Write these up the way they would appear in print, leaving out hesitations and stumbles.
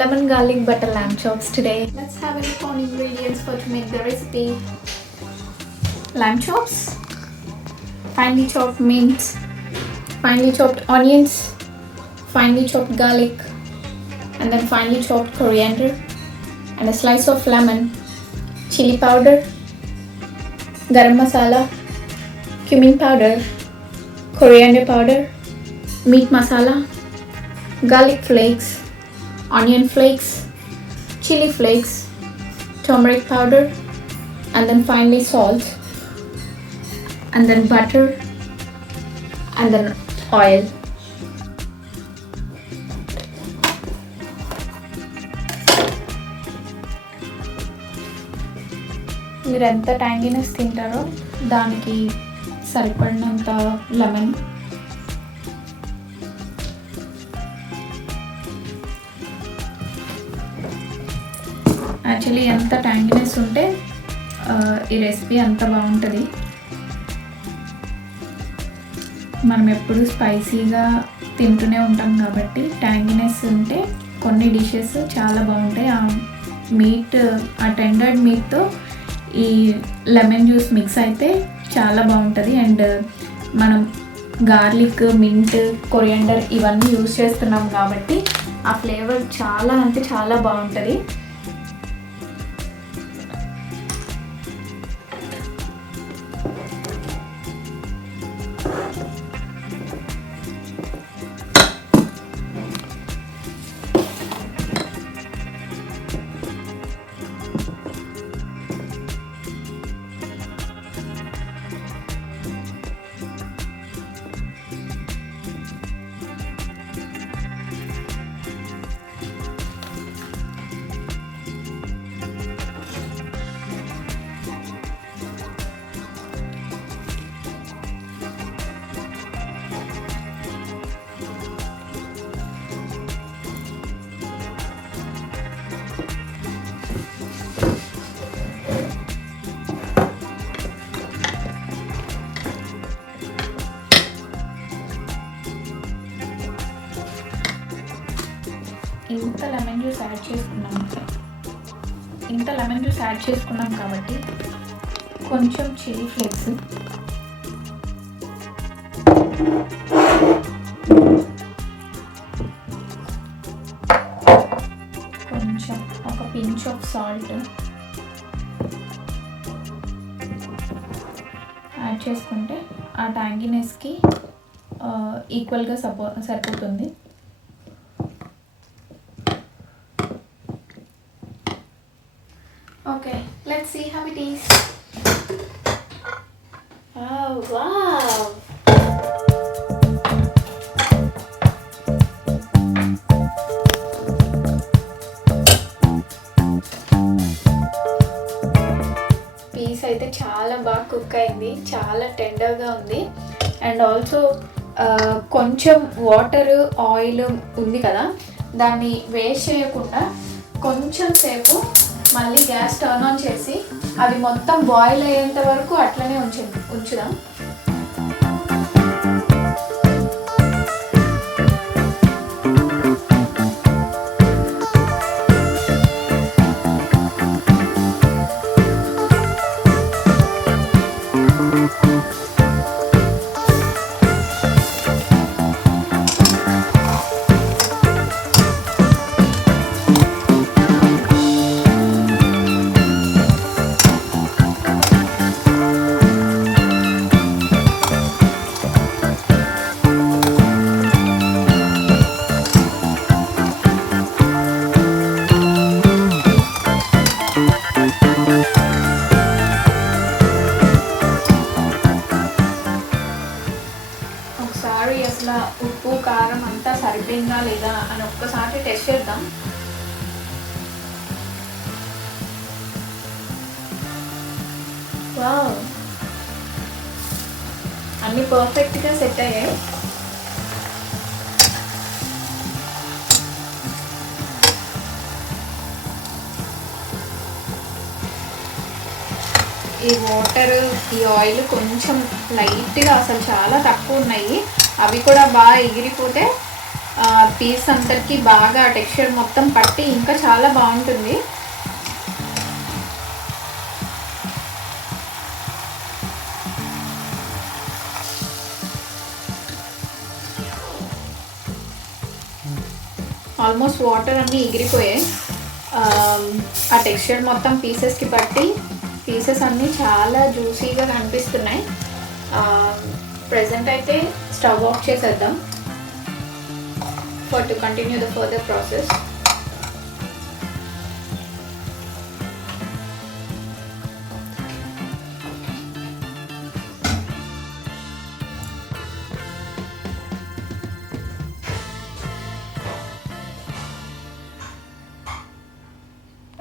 lemon garlic butter lamb chops today. Let's have a look on ingredients for to make the recipe. Lamb chops, finely chopped mince, finely chopped onions, finely chopped garlic, and then finely chopped coriander, and a slice of lemon, chili powder, garam masala, cumin powder, coriander powder, meat masala, garlic flakes, onion flakes, chili flakes, turmeric powder, and then finally salt, and then butter, and then oil. మీరు ఎంత ట్యాంగినెస్ తింటారో దానికి సరిపడినంత lemon, actually ఎంత ట్యాంగినెస్ ఉంటే ఈ రెసిపీ అంత బాగుంటుంది. మనం ఎప్పుడు స్పైసీగా తింటూనే ఉంటాం కాబట్టి ట్యాంగినెస్ ఉంటే కొన్ని డిషెస్ చాలా బాగుంటాయి. ఆ మీట్, ఆ టెండర్డ్ మీట్తో ఈ లెమన్ జ్యూస్ మిక్స్ అయితే చాలా బాగుంటుంది. అండ్ మనం గార్లిక్, మింట్, కొరియాండర్ ఇవన్నీ యూస్ చేస్తున్నాం కాబట్టి ఆ ఫ్లేవర్ చాలా అంటే చాలా బాగుంటుంది. ఇంత లెమన్ జ్యూస్ యాడ్ చేసుకున్నాం కాబట్టి కొంచెం చిల్లీ ఫ్లేక్స్, కొంచెం ఒక పించ్ ఆఫ్ సాల్ట్ యాడ్ చేసుకుంటే ఆ ట్యాంగినెస్కి ఈక్వల్గా సరిపోతుంది. Okay, let's see how it is. Oh, wow! Piece అయితే చాలా బాగా కుక్ అయింది, చాలా టెండర్గా ఉంది. అండ్ ఆల్సో కొంచెం వాటర్, ఆయిల్ ఉంది కదా, దాన్ని వేస్ట్ చేయకుండా కొంచెం సేపు మళ్ళీ గ్యాస్ టర్న్ ఆన్ చేసి అవి మొత్తం బాయిల్ అయ్యేంత వరకు అట్లనే ఉంచుదాం. అసలు ఉప్పు, కారం అంతా సరిపోయిందా లేదా అని ఒక్కసారి టెస్ట్ చేద్దాం. వావ్, అన్నీ పర్ఫెక్ట్గా సెట్ అయ్యాయి. ఈ వాటర్, ఈ ఆయిల్ కొంచెం లైట్గా, అసలు చాలా తక్కువ ఉన్నాయి. అవి కూడా బాగా ఎగిరిపోతే పీస్ అంతటికి బాగా టెక్స్చర్ మొత్తం పట్టి ఇంకా చాలా బాగుంటుంది. ఆల్మోస్ట్ వాటర్ అన్నీ ఎగిరిపోయాయి. ఆ టెక్స్చర్ మొత్తం పీసెస్కి పట్టి పీసెస్ అన్నీ చాలా జ్యూసీగా కనిపిస్తున్నాయి. ప్రెజెంట్ అయితే స్టవ్ ఆఫ్ చేసేద్దాం for to continue the further process.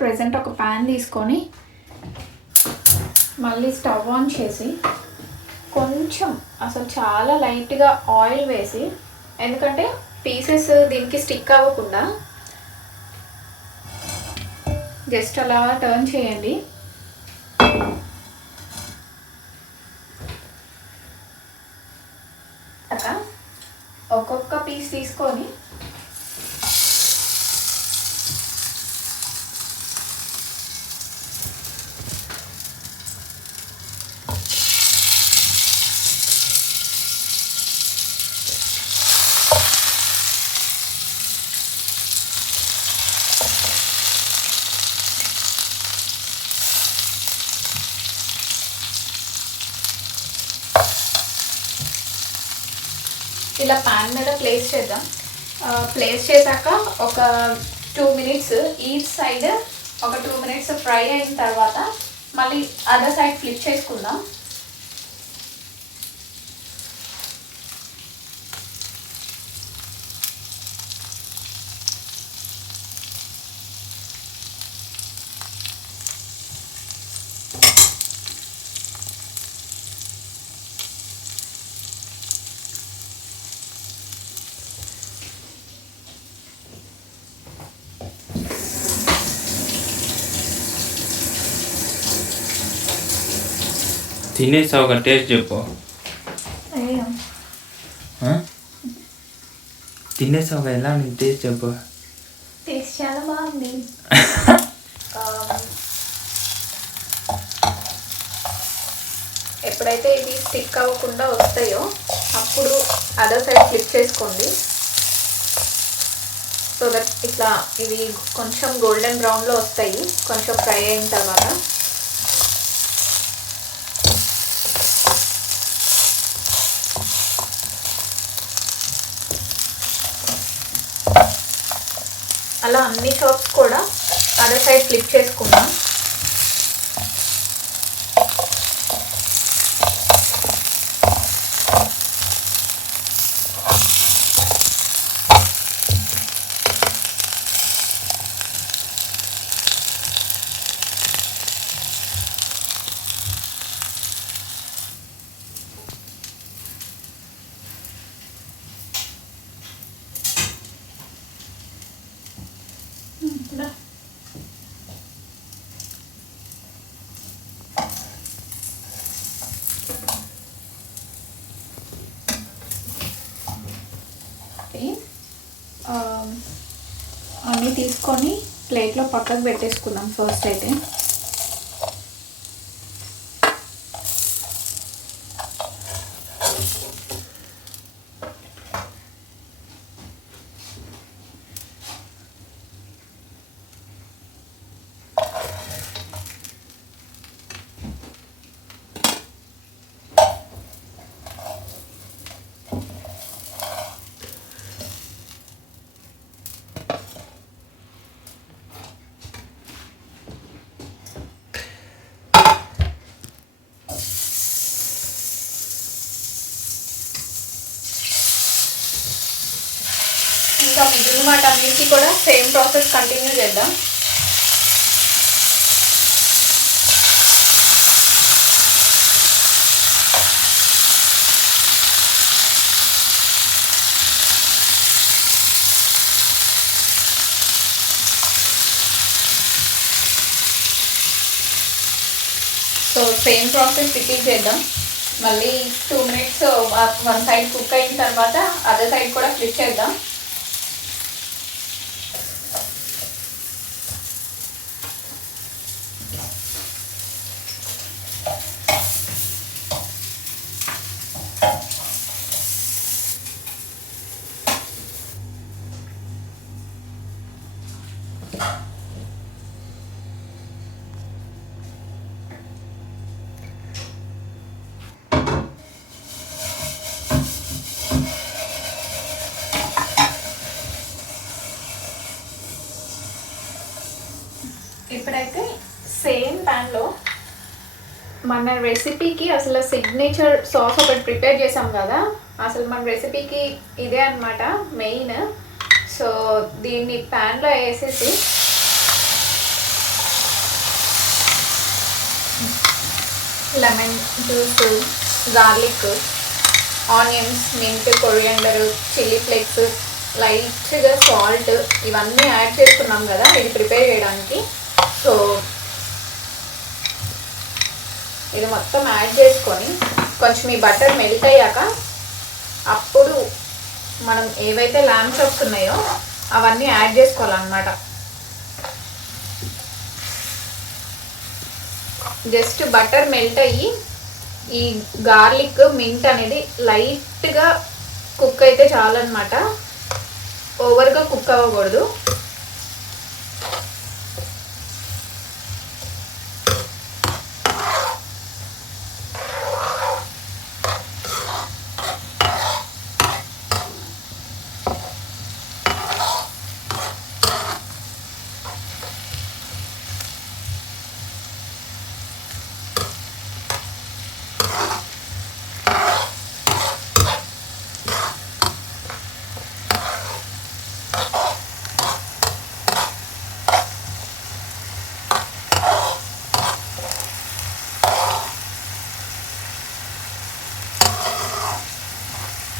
Present ఒక ప్యాన్ తీసుకొని మళ్ళీ స్టవ్ ఆన్ చేసి కొంచెం అసలు చాలా లైట్గా ఆయిల్ వేసి, ఎందుకంటే పీసెస్ దీనికి స్టిక్ అవ్వకుండా జస్ట్ అలా టర్న్ చేయండి. ఒక్కొక్క పీస్ తీసుకొని ఇలా ప్యాన్ మీద ప్లేస్ చేద్దాం. ప్లేస్ చేశాక ఒక 2 minutes ఈచ్ సైడ్ ఒక 2 minutes ఫ్రై అయిన తర్వాత మళ్ళీ అదర్ సైడ్ ఫ్లిప్ చేసుకుందాం. తినేసావు ఒక టేస్ట్ చెప్పు. తినేసావు ఎలా నీ టేస్ట్ చెప్పు. టేస్ట్ చాలా బాగుంది. ఎప్పుడైతే ఇవి స్టిక్ అవ్వకుండా వస్తాయో అప్పుడు అదర్ సైడ్ ఫ్లిప్ చేసుకోండి. సో దట్ ఇట్లా ఇవి కొంచెం గోల్డెన్ బ్రౌన్లో వస్తాయి కొంచెం ఫ్రై అయిన తర్వాత. అలా అన్ని చాప్స్ కూడా అదర్ సైడ్ ఫ్లిప్ చేసుకుందాం. అన్నీ తీసుకొని ప్లేట్లో పక్కకు పెట్టేసుకుందాం ఫస్ట్ అయితే. ఇంకా మిగిలిన వాటన్నిటికీ కూడా సేమ్ ప్రాసెస్ కంటిన్యూ చేద్దాం. సో సేమ్ ప్రాసెస్ రిపీట్ చేద్దాం. మళ్ళీ 2 minutes వన్ సైడ్ కుక్ అయిన తర్వాత అదర్ సైడ్ కూడా ఫ్లిప్ చేద్దాం. ప్యాన్లో మన రెసిపీకి అసలు సిగ్నేచర్ సాస్ ఒకటి ప్రిపేర్ చేసాం కదా, అసలు మన రెసిపీకి ఇదే అన్నమాట మెయిన్. సో దీన్ని ప్యాన్లో వేసేసి lemon juice, garlic, onions, mint, coriander, chilli flakes, లైట్గా సాల్ట్ ఇవన్నీ యాడ్ చేసుకున్నాం కదా ఇది ప్రిపేర్ చేయడానికి. సో ఇది మొత్తం యాడ్ చేసుకొని కొంచెం ఈ బటర్ మెల్ట్ అయ్యాక అప్పుడు మనం ఏవైతే ల్యామ్ చాప్స్ ఉన్నాయో అవన్నీ యాడ్ చేసుకోవాలన్నమాట. జస్ట్ బటర్ మెల్ట్ అయ్యి ఈ గార్లిక్, మింట్ అనేది లైట్గా కుక్ అయితే చాలన్నమాట, ఓవర్గా కుక్ అవ్వకూడదు.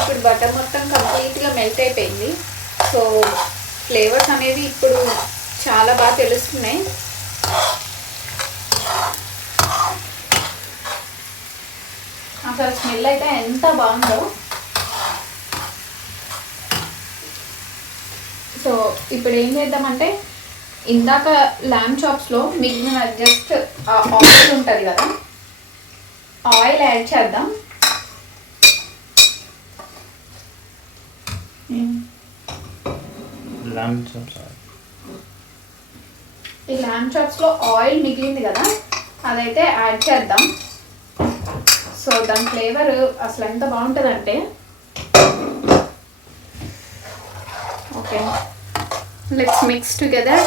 ఇప్పుడు బటర్ మొత్తం కంప్లీట్గా మెల్ట్ అయిపోయింది. సో ఫ్లేవర్స్ అనేవి ఇప్పుడు చాలా బాగా తెలుస్తున్నాయి. అసలు స్మెల్ అయితే ఎంత బాగుందో. సో ఇప్పుడు ఏం చేద్దామంటే ఇందాక ల్యామ్ చాప్స్లో మిగిలిన జస్ట్ ఆయిల్ ఉంటుంది కదా, ఆయిల్ యాడ్ చేద్దాం. ఈ ల్యామ్ చాప్స్లో ఆయిల్ మిగిలింది కదా అదైతే యాడ్ చేద్దాం. సో దాని ఫ్లేవర్ అసలు ఎంత బాగుంటుందంటే, ఓకే లెట్స్ మిక్స్ టుగెదర్.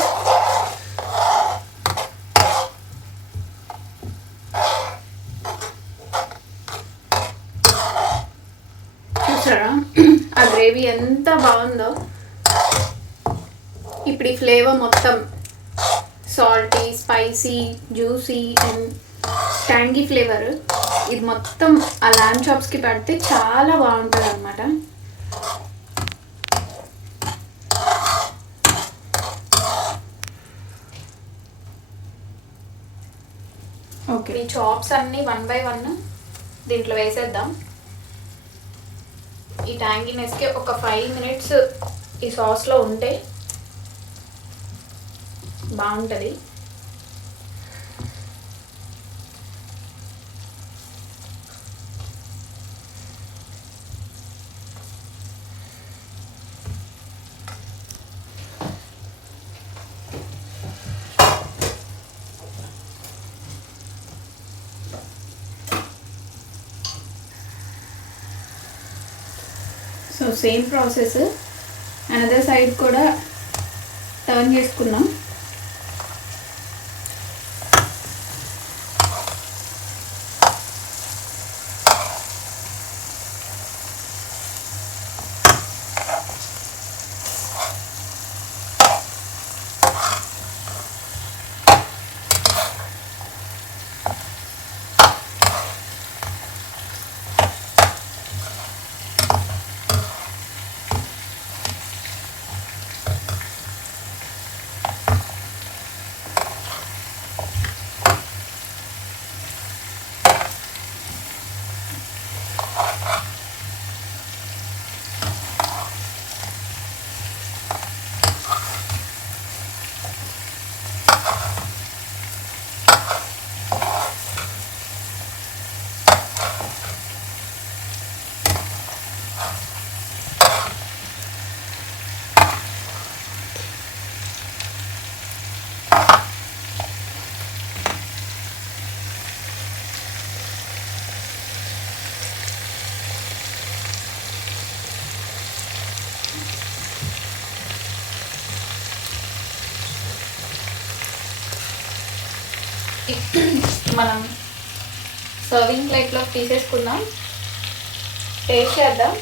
చూసారా ఆ గ్రేవీ ఎంత బాగుందో. ఇప్పుడు ఈ ఫ్లేవర్ మొత్తం salty, spicy, juicy and tangy flavour ఇది మొత్తం ఆ ల్యామ్ చాప్స్కి పడితే చాలా బాగుంటుంది అన్నమాట. ఓకే ఈ చాప్స్ అన్నీ 1 by 1 దీంట్లో వేసేద్దాం. ఈ ట్యాంగీనెస్కి ఒక 5 minutes ఈ సాస్లో ఉంటే బాగుంటుంది. So same process another side కూడా టర్న్ చేసుకున్నాం. మనం సర్వింగ్ ప్లేట్లో తీసేసుకుందాం, టేస్ట్ చేద్దాం.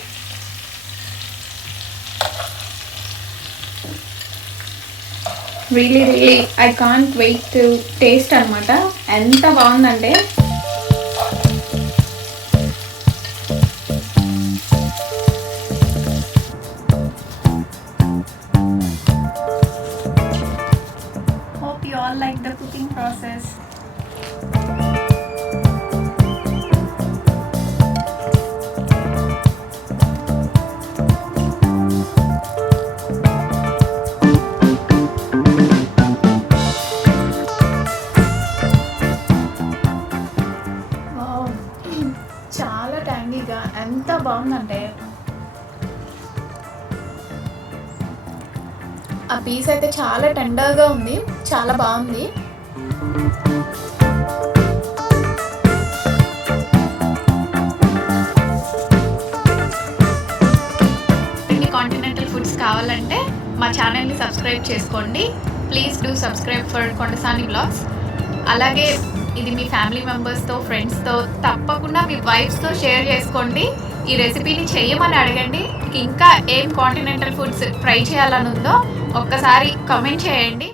Really I can't wait to taste అనమాట. ఎంత బాగుందంటే hope you all like the cooking process. చాలా ట్యాంగీగా ఎంత బాగుందంటే ఆ పీస్ అయితే చాలా టెండర్గా ఉంది, చాలా బాగుంది. కాంటినెంటల్ ఫుడ్స్ కావాలంటే మా ఛానల్ని సబ్స్క్రైబ్ చేసుకోండి. Please do subscribe for Kondasani blogs. అలాగే ఇది మీ ఫ్యామిలీ మెంబర్స్తో, ఫ్రెండ్స్తో, తప్పకుండా మీ వైఫ్స్తో షేర్ చేసుకోండి. ఈ రెసిపీని చెయ్యమని అడగండి. ఇంకా ఏం కాంటినెంటల్ ఫుడ్స్ ట్రై చేయాలని ఉందో ఒక్కసారి కామెంట్ చేయండి.